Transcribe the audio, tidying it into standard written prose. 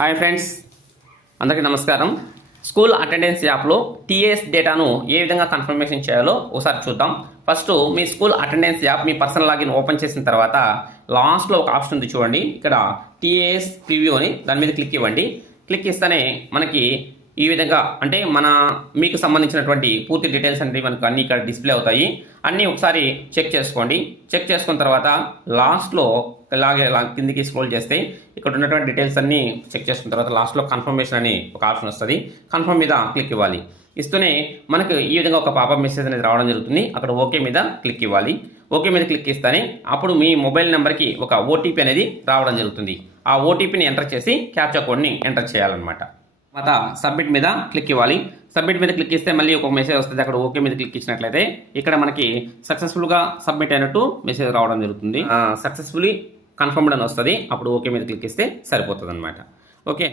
Hi friends, అందరికీ నమస్కారం. School attendance యాప్లో టీఎస్ డేటాను ఏ విధంగా కన్ఫర్మేషన్ చేయాలో ఒకసారి చూద్దాం. ఫస్ట్ మీ స్కూల్ అటెండెన్స్ యాప్ మీ పర్సనల్ లాగిన్ ఓపెన్ చేసిన తర్వాత లాస్ట్లో ఒక ఆప్షన్ ఉంది చూడండి. ఇక్కడ టీఎస్ ప్రివ్యూ అని దాని మీద క్లిక్ ఇవ్వండి. క్లిక్ ఇస్తేనే మనకి ఈ విధంగా అంటే మీకు సంబంధించినటువంటి పూర్తి డీటెయిల్స్ అనేవి మనకు అన్నీ ఇక్కడ డిస్ప్లే అవుతాయి. అన్నీ ఒకసారి చెక్ చేసుకోండి. చెక్ చేసుకున్న తర్వాత లాస్ట్లో ఇలాగే కిందికి స్క్రోల్ చేస్తే ఇక్కడ ఉన్నటువంటి డీటెయిల్స్ అన్నీ చెక్ చేసుకున్న తర్వాత లాస్ట్లో కన్ఫర్మేషన్ అని ఒక ఆప్షన్ వస్తుంది. కన్ఫర్మ్ మీద క్లిక్ ఇవ్వాలి. ఇస్తూనే మనకు ఈ విధంగా ఒక పాపప్ మెసేజ్ అనేది రావడం జరుగుతుంది. అక్కడ ఓకే మీద క్లిక్ ఇవ్వాలి. ఓకే మీద క్లిక్ ఇస్తేనే అప్పుడు మీ మొబైల్ నెంబర్కి ఒక ఓటీపీ అనేది రావడం జరుగుతుంది. ఆ ఓటీపీని ఎంటర్ చేసి క్యాప్చా కోడ్ని ఎంటర్ చేయాలన్నమాట. తర్వాత సబ్మిట్ మీద క్లిక్ ఇవ్వాలి. సబ్మిట్ మీద క్లిక్ ఇస్తే మళ్ళీ ఒక మెసేజ్ వస్తుంది. అక్కడ ఓకే మీద క్లిక్ ఇచ్చినట్లయితే ఇక్కడ మనకి సక్సెస్ఫుల్గా సబ్మిట్ అయినట్టు మెసేజ్ రావడం జరుగుతుంది. సక్సెస్ఫుల్లీ కన్ఫర్మ్డ్ అని వస్తుంది. అప్పుడు ఓకే మీద క్లిక్ ఇస్తే సరిపోతుంది అనమాట. ఓకే.